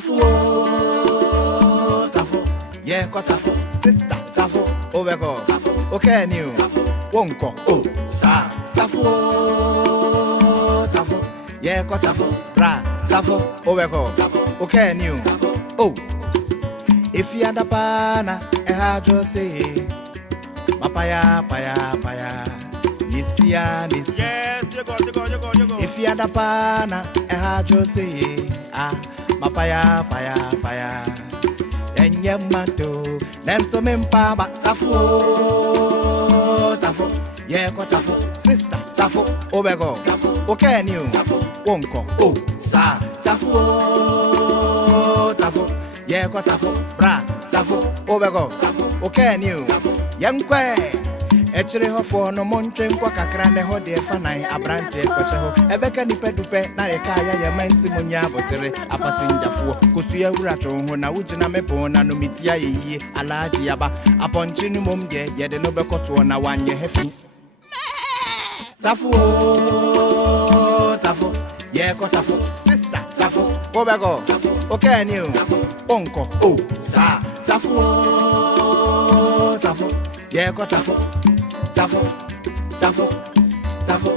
Tafu, tafu, yeah, ko tafu, sister, tafu, ovego, tafu, okay, new, tafu, wonko, oh, sa, tafu, tafu, yeah, ko tafu, bra, tafu, ovego, tafu, okay, new, tafu, oh, if you had a pana, I just say, papaya, paya, nisia, nisia. Yes, you go. If you had a pana, I just say, ah. Mapaya, paya, and yamato, then some empire, tafu, yeah, ko tafu, sister, tafu, obego, tafu, okay, new, tafu, wonko, oh, sa, tafu, yeah, ko tafu, bra, tafu, obego, tafu, okay, new, tafu, yankwe. Echire ho for no montre nkwa kakra ne ho de fanai abrante kwache ho ebeka ni pedupe na reka ya manti munya botere apasinjafo kosua wuracho ho na wugina mepo na no mitia yeye alaji yaba aponchi ni mom de ye de no bekoto na wanye hefi tafu ye ko tafu sister tafu obego tafu okay new tafu onko oh sa tafu ye ko tafu Tafu.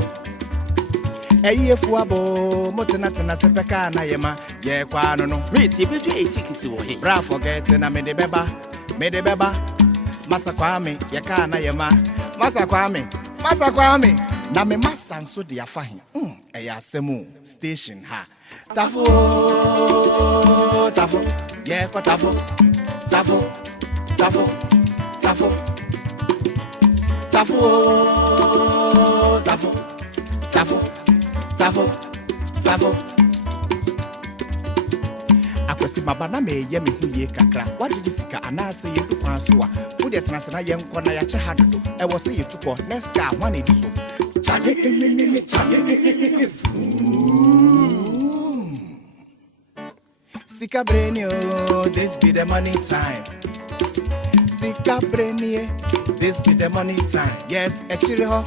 Eye fuabo, motenatena sepeka na yema, ye kwa no. Wait, you better tickets to him. Bra forget na me de beba. Masa kwame, ye ka na yema. Masa kwame. Na me masa nso de afahin. Eya asemu station ha. Tafu. Ye kwa tafu. Akwesi mabana me ye me huye kakra. What did you sika anase ye to kwansoa. Wo de tenasena ye nkɔ na ya che hadodo. E wo se ye tukɔ next car one ediso. Chale. Sika brenio, this be the money time. Sika brenie, this be the money time. Yes, echiri ho.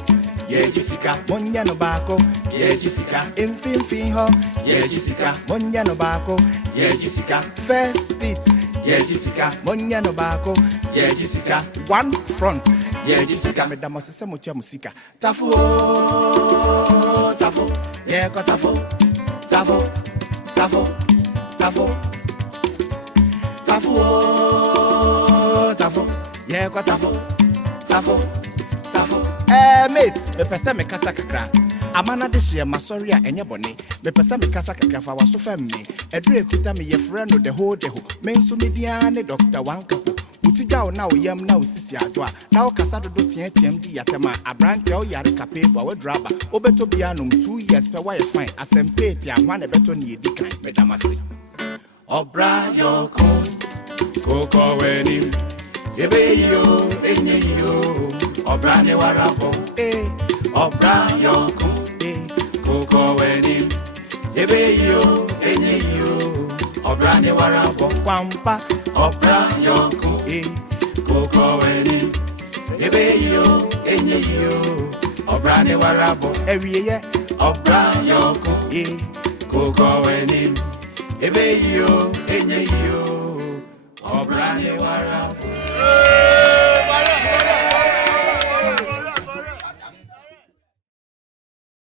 Yeah, Jessica, monya no bako. Yeah, Jessica, infin ho. Yeah, Jessica, monya no bako. Yeah, Jessica, first seat. Yeah, Jessica, monya no bako. Yeah, Jessica, one front. Yeah, Jessica, me damo se mucha musika. Tafu, yeah, ko tafu. Yeah, ko tafu. Mate, me pesa me kasa kakra. Amana de share masori a enye bone. Me pesa me kasa kakra fa waso fam me. Edure kuta me ye friend no de ho. Me nso me dia ne doctor wankapo. Utija o na o yam na o sisi adwa. Na o kasa dodo tiem di yatema. Abrante o yare kape bo we draba. Obeto bia no 2 years pe why fine. Asempe ti anwa ne beto ni edi kan. Me damase. Obra yo koko wenim. Ebe yo enye yo. Obra ne warabo, obra yoko, koko wenim. Ebe yo, enye yo, obra ne warabo, kwampa. Obra yoko, koko wenim. Ebe yo, enye yo, obra ne warabo. Ewiye, obra yoko, koko wenim. Ebe yo, enye yo, obra ne warabo.